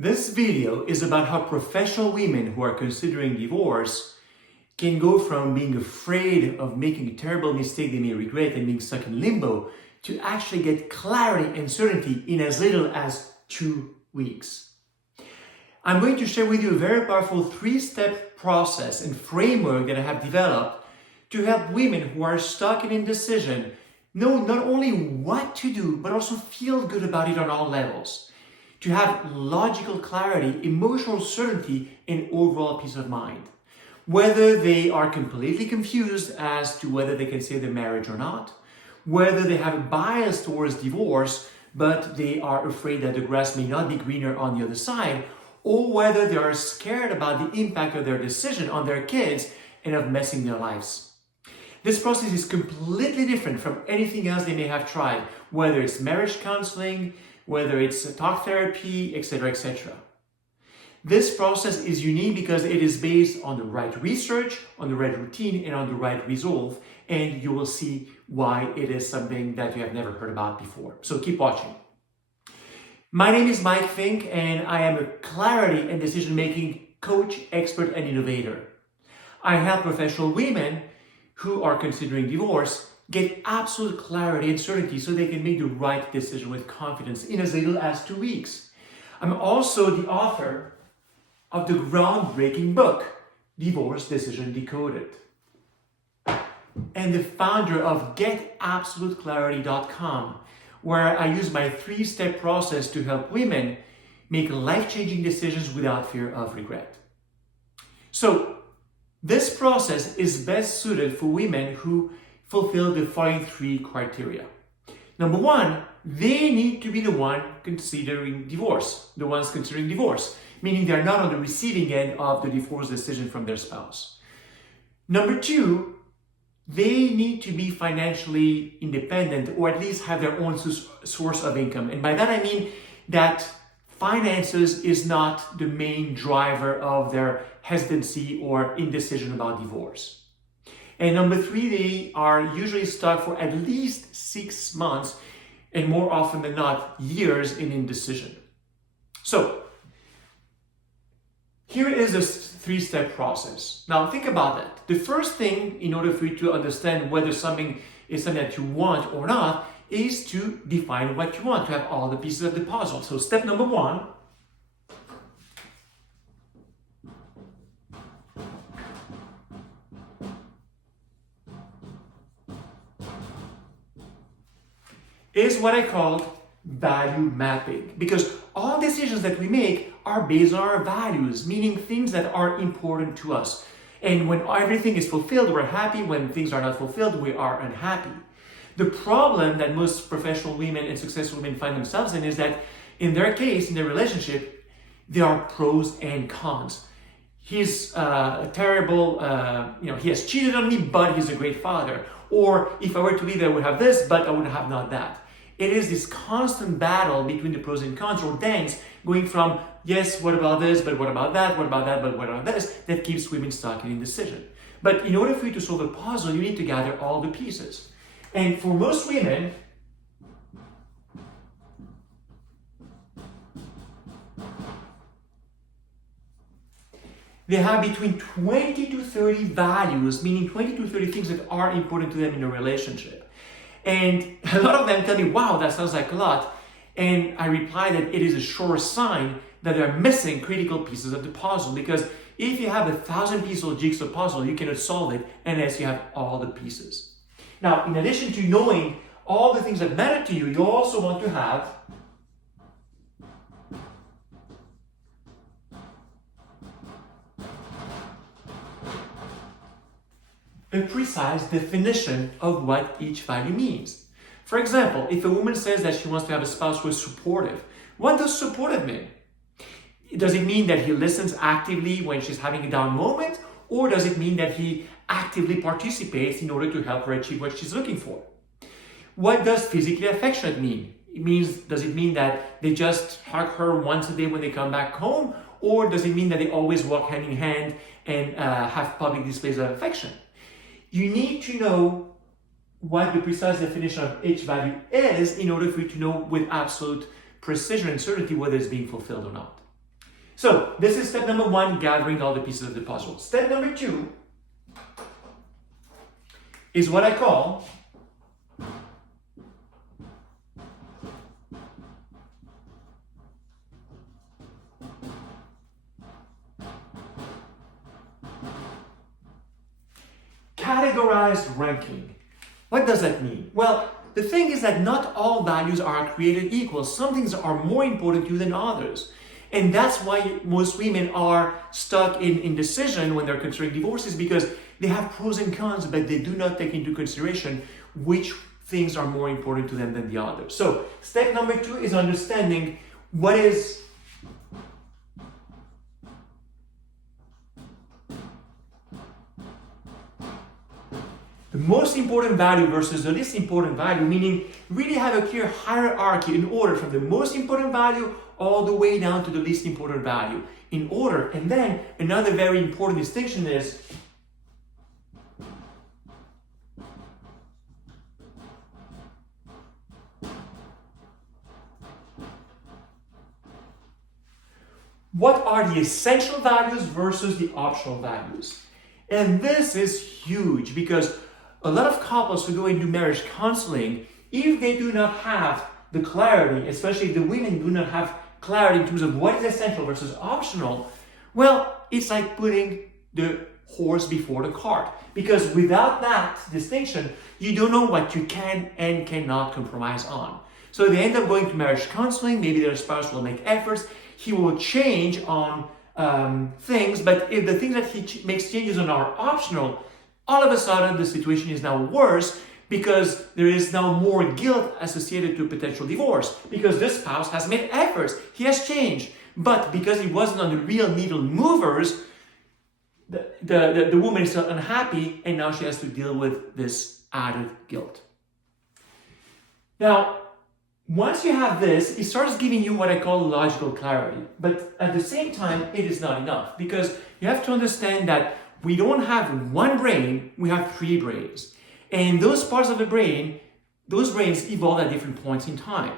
This video is about how professional women who are considering divorce can go from being afraid of making a terrible mistake they may regret and being stuck in limbo to actually get clarity and certainty in as little as 2 weeks. I'm going to share with you a very powerful 3-step process and framework that I have developed to help women who are stuck in indecision know not only what to do, but also feel good about it on all levels. To have logical clarity, emotional certainty, and overall peace of mind. Whether they are completely confused as to whether they can save their marriage or not, whether they have a bias towards divorce, but they are afraid that the grass may not be greener on the other side, or whether they are scared about the impact of their decision on their kids and of messing their lives. This process is completely different from anything else they may have tried, whether it's marriage counseling, whether it's talk therapy, etc., etc. This process is unique because it is based on the right research, on the right routine, and on the right resolve, and you will see why it is something that you have never heard about before. So keep watching. My name is Mike Fink, and I am a clarity and decision-making coach, expert, and innovator. I help professional women who are considering divorce get absolute clarity and certainty so they can make the right decision with confidence in as little as 2 weeks. I'm also the author of the groundbreaking book, Divorce Decision Decoded, and the founder of GetAbsoluteClarity.com, where I use my 3-step process to help women make life-changing decisions without fear of regret. So, this process is best suited for women who fulfill the following 3 criteria. Number 1, they need to be the ones considering divorce, meaning they're not on the receiving end of the divorce decision from their spouse. Number 2, they need to be financially independent or at least have their own source of income. And by that I mean that finances is not the main driver of their hesitancy or indecision about divorce. And number 3, they are usually stuck for at least 6 months and more often than not, years in indecision. So, here is this 3-step process. Now think about that. The first thing, in order for you to understand whether something is something that you want or not, is to define what you want, to have all the pieces of the puzzle. So step number 1, is what I call value mapping. Because all decisions that we make are based on our values, meaning things that are important to us. And when everything is fulfilled, we're happy. When things are not fulfilled, we are unhappy. The problem that most professional women and successful women find themselves in is that in their case, in their relationship, there are pros and cons. He's terrible, he has cheated on me, but he's a great father. Or if I were to leave, I would have this, but I would have not that. It is this constant battle between the pros and cons, or dance, going from, yes, what about this, but what about that, what about that, but what about this, that keeps women stuck in indecision. But in order for you to solve a puzzle, you need to gather all the pieces. And for most women, they have between 20 to 30 values, meaning 20 to 30 things that are important to them in a relationship. And a lot of them tell me, wow, that sounds like a lot. And I reply that it is a sure sign that they're missing critical pieces of the puzzle. Because if you have 1,000-piece jigsaw puzzle, you cannot solve it unless you have all the pieces. Now, in addition to knowing all the things that matter to you, you also want to have a precise definition of what each value means. For example, if a woman says that she wants to have a spouse who is supportive, what does supportive mean? Does it mean that he listens actively when she's having a down moment? Or does it mean that he actively participates in order to help her achieve what she's looking for? What does physically affectionate mean? Does it mean that they just hug her once a day when they come back home? Or does it mean that they always walk hand in hand and have public displays of affection? You need to know what the precise definition of each value is in order for you to know with absolute precision and certainty whether it's being fulfilled or not. So this is step number one, gathering all the pieces of the puzzle. Step number two is what I call categorized ranking. What does that mean? Well, the thing is that not all values are created equal. Some things are more important to you than others. And that's why most women are stuck in indecision when they're considering divorces, because they have pros and cons, but they do not take into consideration which things are more important to them than the others. So step number two is understanding what is the most important value versus the least important value, meaning really have a clear hierarchy in order from the most important value all the way down to the least important value in order. And then another very important distinction is what are the essential values versus the optional values. And this is huge because a lot of couples who go into marriage counseling, if they do not have the clarity, especially if the women do not have clarity in terms of what is essential versus optional, well, it's like putting the horse before the cart. Because without that distinction, you don't know what you can and cannot compromise on. So they end up going to marriage counseling, maybe their spouse will make efforts, he will change on things, but if the things that he makes changes on are optional, all of a sudden the situation is now worse because there is now more guilt associated to potential divorce because this spouse has made efforts, he has changed, but because he wasn't on the real needle movers, the woman is still unhappy and now she has to deal with this added guilt. Now, once you have this, it starts giving you what I call logical clarity. But at the same time, it is not enough because you have to understand that we don't have one brain, we have three brains. And those parts of the brain, those brains evolve at different points in time.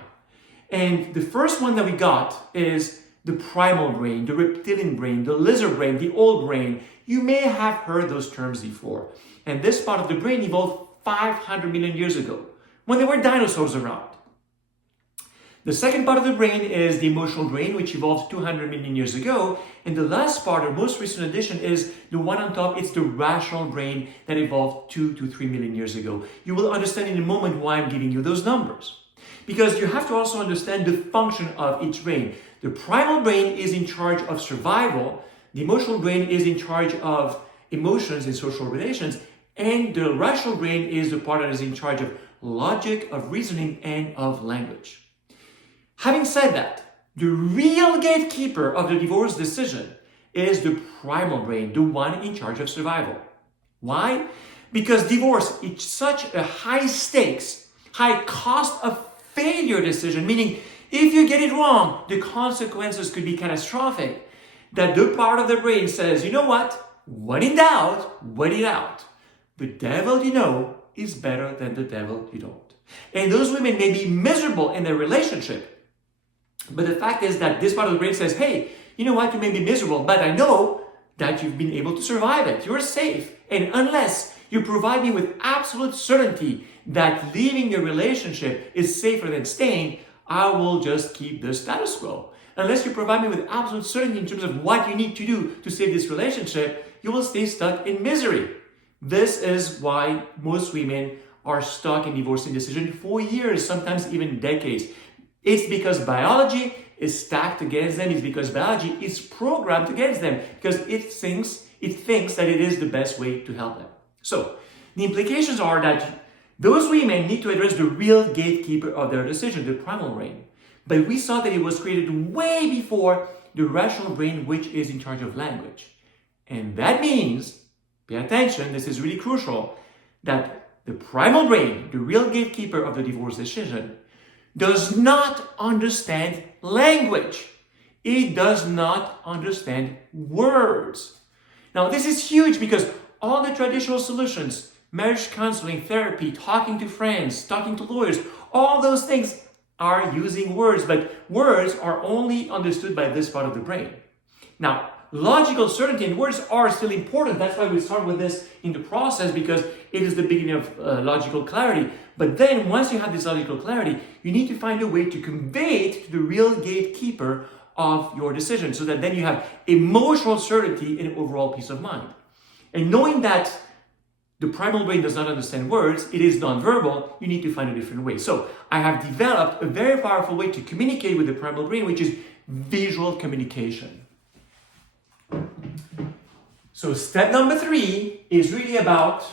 And the first one that we got is the primal brain, the reptilian brain, the lizard brain, the old brain. You may have heard those terms before. And this part of the brain evolved 500 million years ago when there were dinosaurs around. The second part of the brain is the emotional brain, which evolved 200 million years ago. And the last part, or most recent addition, is the one on top. It's the rational brain that evolved 2 to 3 million years ago. You will understand in a moment why I'm giving you those numbers. Because you have to also understand the function of each brain. The primal brain is in charge of survival. The emotional brain is in charge of emotions and social relations. And the rational brain is the part that is in charge of logic, of reasoning, and of language. Having said that, the real gatekeeper of the divorce decision is the primal brain, the one in charge of survival. Why? Because divorce is such a high stakes, high cost of failure decision, meaning if you get it wrong, the consequences could be catastrophic, that the part of the brain says, you know what? When in doubt, wait it out. The devil you know is better than the devil you don't. And those women may be miserable in their relationship, but the fact is that this part of the brain says, hey, you know what, you may be miserable, but I know that you've been able to survive it. You're safe. And unless you provide me with absolute certainty that leaving your relationship is safer than staying, I will just keep the status quo. Unless you provide me with absolute certainty in terms of what you need to do to save this relationship, you will stay stuck in misery. This is why most women are stuck in divorce indecision for years, sometimes even decades. It's because biology is stacked against them. It's because biology is programmed against them because it thinks that it is the best way to help them. So the implications are that those women need to address the real gatekeeper of their decision, the primal brain. But we saw that it was created way before the rational brain, which is in charge of language. And that means, pay attention, this is really crucial, that the primal brain, the real gatekeeper of the divorce decision, does not understand language. It does not understand words. Now, this is huge because all the traditional solutions, marriage counseling, therapy, talking to friends, talking to lawyers, all those things are using words, but words are only understood by this part of the brain. Now, logical certainty and words are still important. That's why we start with this in the process, because it is the beginning of logical clarity. But then once you have this logical clarity, you need to find a way to convey it to the real gatekeeper of your decision, so that then you have emotional certainty and overall peace of mind. And knowing that the primal brain does not understand words, it is nonverbal, you need to find a different way. So I have developed a very powerful way to communicate with the primal brain, which is visual communication. So step number 3 is really about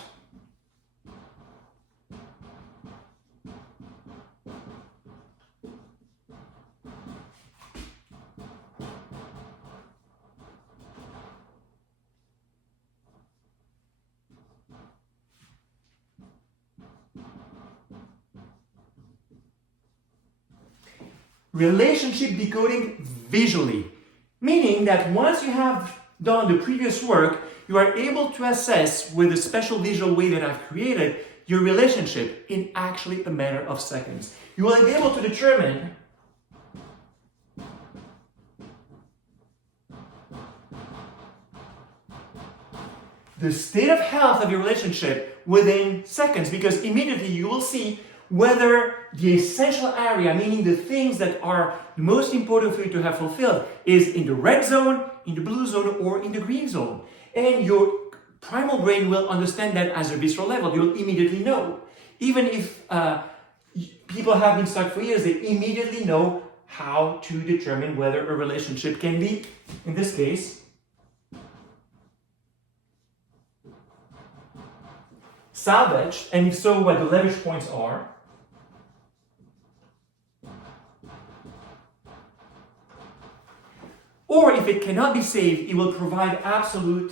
relationship decoding visually, meaning that once you have done the previous work, you are able to assess with a special visual way that I've created your relationship in actually a matter of seconds. You will be able to determine the state of health of your relationship within seconds, because immediately you will see whether the essential area, meaning the things that are most important for you to have fulfilled, is in the red zone, in the blue zone, or in the green zone. And your primal brain will understand that as a visceral level. You'll immediately know. Even if people have been stuck for years, they immediately know how to determine whether a relationship can be, in this case, salvaged, and if so, what the leverage points are. Or if it cannot be saved, it will provide absolute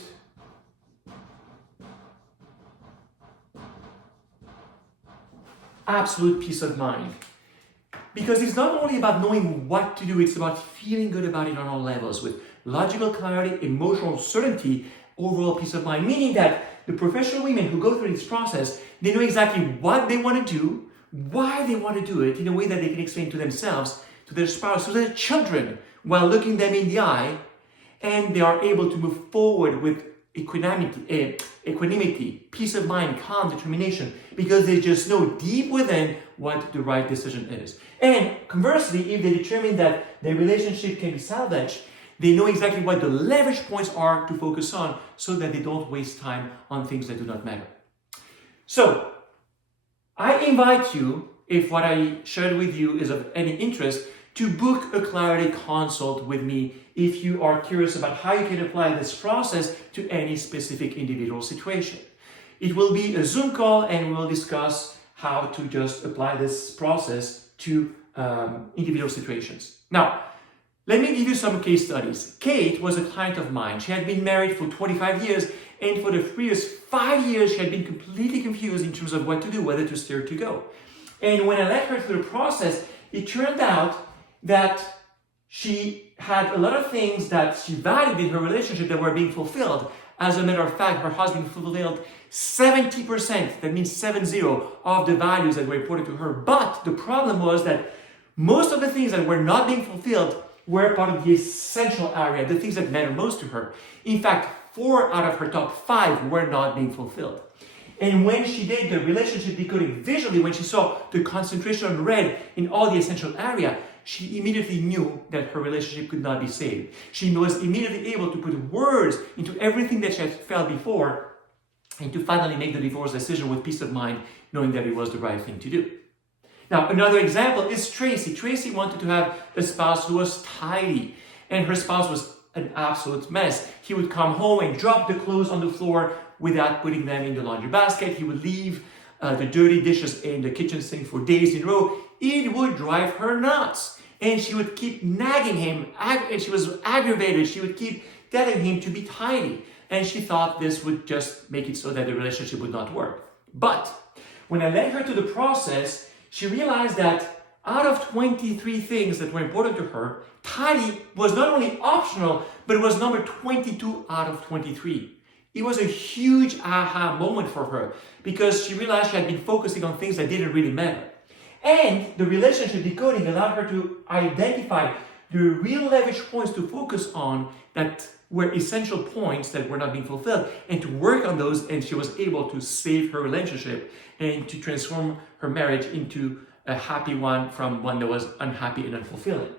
peace of mind. Because it's not only about knowing what to do, it's about feeling good about it on all levels, with logical clarity, emotional certainty, overall peace of mind. Meaning that the professional women who go through this process, they know exactly what they want to do, why they want to do it, in a way that they can explain to themselves, to their spouse, to their children, while looking them in the eye, and they are able to move forward with equanimity, peace of mind, calm, determination, because they just know deep within what the right decision is. And conversely, if they determine that their relationship can be salvaged, they know exactly what the leverage points are to focus on, so that they don't waste time on things that do not matter. So, I invite you, if what I shared with you is of any interest, to book a clarity consult with me if you are curious about how you can apply this process to any specific individual situation. It will be a Zoom call, and we'll discuss how to just apply this process to individual situations. Now, let me give you some case studies. Kate was a client of mine. She had been married for 25 years, and for the previous 5 years, she had been completely confused in terms of what to do, whether to stay or to go. And when I led her through the process, it turned out that she had a lot of things that she valued in her relationship that were being fulfilled. As a matter of fact, her husband fulfilled 70%, that means 70, of the values that were important to her. But the problem was that most of the things that were not being fulfilled were part of the essential area, the things that matter most to her. In fact, 4 out of her top 5 were not being fulfilled. And when she did the relationship decoding visually, when she saw the concentration on red in all the essential area, she immediately knew that her relationship could not be saved. She was immediately able to put words into everything that she had felt before, and to finally make the divorce decision with peace of mind, knowing that it was the right thing to do. Now, another example is Tracy. Tracy wanted to have a spouse who was tidy, and her spouse was an absolute mess. He would come home and drop the clothes on the floor without putting them in the laundry basket. He would leave the dirty dishes in the kitchen sink for days in a row. It would drive her nuts. And she would keep nagging him, and she was aggravated. She would keep telling him to be tidy. And she thought this would just make it so that the relationship would not work. But when I led her to the process, she realized that out of 23 things that were important to her, tidy was not only optional, but it was number 22 out of 23. It was a huge aha moment for her, because she realized she had been focusing on things that didn't really matter. And the relationship decoding allowed her to identify the real leverage points to focus on that were essential points that were not being fulfilled, and to work on those, and she was able to save her relationship and to transform her marriage into a happy one from one that was unhappy and unfulfilling.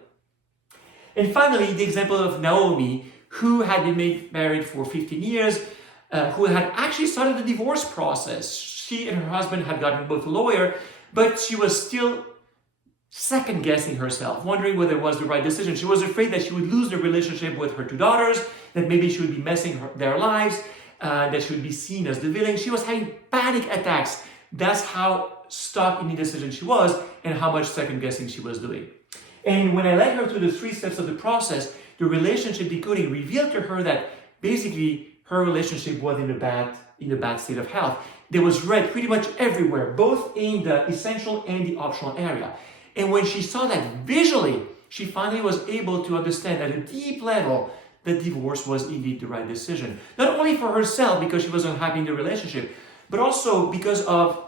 And finally, the example of Naomi, who had been married for 15 years, who had actually started the divorce process. She and her husband had gotten both a lawyer, but she was still second-guessing herself, wondering whether it was the right decision. She was afraid that she would lose the relationship with her two daughters, that maybe she would be messing their lives, that she would be seen as the villain. She was having panic attacks. That's how stuck in indecision she was and how much second-guessing she was doing. And when I led her through the 3 steps of the process, the relationship decoding revealed to her that basically her relationship was in a bad state of health. There was red pretty much everywhere, both in the essential and the optional area. And when she saw that visually, she finally was able to understand at a deep level that divorce was indeed the right decision. Not only for herself because she was unhappy in the relationship, but also because of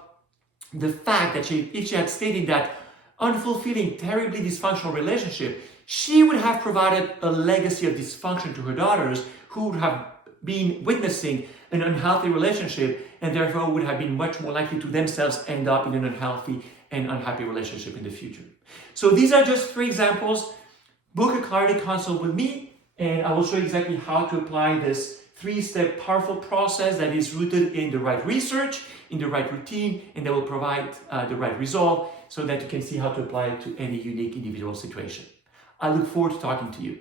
the fact that if she had stayed in that unfulfilling, terribly dysfunctional relationship, she would have provided a legacy of dysfunction to her daughters, who would have been witnessing an unhealthy relationship and therefore would have been much more likely to themselves end up in an unhealthy and unhappy relationship in the future. So these are just 3 examples. Book a clarity consult with me, and I will show you exactly how to apply this 3-step powerful process that is rooted in the right research, in the right routine, and that will provide the right result so that you can see how to apply it to any unique individual situation. I look forward to talking to you.